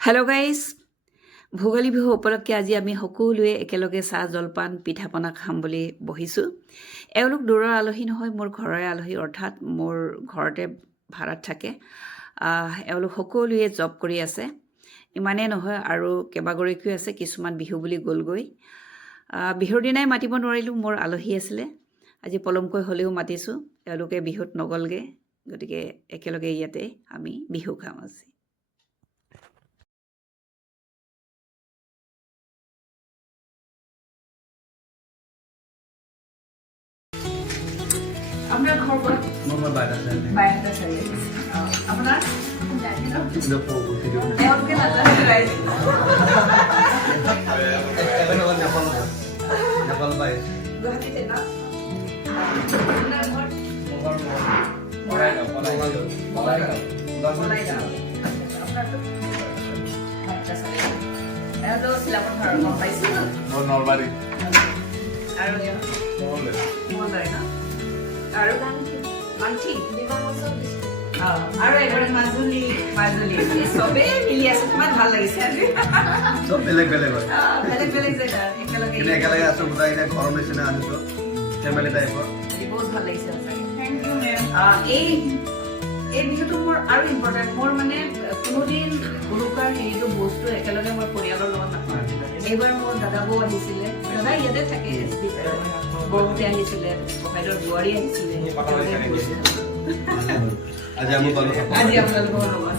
Hello' guys, Bhogali Bihu উপলক্ষে আজি আমি সকলোৱে একেলগে চাহ জলপান পিঠা পনা খাম বুলি বহিছোঁ। এওঁলোক দূৰৰ আলহী নহয়, মোৰ ঘৰৰে আলহী, অৰ্থাৎ মোৰ ঘৰতে ভাড়াত থাকে। এওঁলোক সকলোৱে জব কৰি আছে। ইমানেই নহয় আৰু কেইবাগৰাকীও আছে, কিছুমান বিহু বুলি গ'লগৈ। বিহুৰ দিনাই মাতিব নোৱাৰিলোঁ, মোৰ আলহী আছিলে। আজি পলমকৈ হ'লেও মাতিছোঁ, এওঁলোকে বিহুত নগ'লগৈ, গতিকে একেলগে ইয়াতে আমি বিহু খাম আজি। আপোনাৰ ঘৰ ক'ত? মই বাইহাটা চাৰিআলি। আপোনাৰ? চাৰিআলি তেওঁলোকে নাজানে ৰাইজ। নেপাল পাই গুৱাহাটীতে ন? আপোনাৰ ঘৰ? বঙাইগাঁও। আপোনাৰতো? বাইহাটা চাৰিআলি। এওঁতো চিলাপথাৰৰ, গম পাইছোঁ। মই নলবাৰী আৰু মঙলদৈ ন? আৰু মান্থি আৰু এগৰাকী মাজুলী। এই চবেই মিলি আছে, কিমান ভাল লাগিছে আজি। চব বেলেগ বেলেগ হয় বেলেগ বেলেগ জেগা একেলগে কিন্তু একেলগে আছো গোটাই এতিয়া ঘৰৰ নিচিনা আনিছো ফেমিলি টাইপৰ বহুত ভাল লাগিছে সঁচাকৈ। এই বিহুটো মোৰ আৰু ইম্পৰ্টেণ্ট। মোৰ মানে কোনোদিন উৰুকাৰ হেৰিটো বস্তু একেলগে মই পৰিয়ালৰ লগত নাপাওঁ। এইবাৰ মোৰ দাদা বৌ আহিছিলে, দাদা ইয়াতে থাকে, বৌহঁতে আহিছিলে, ককাইদেউৰ বোৱাৰী আহিছিলে। আজি আমি আজি আপোনালোকৰ লগত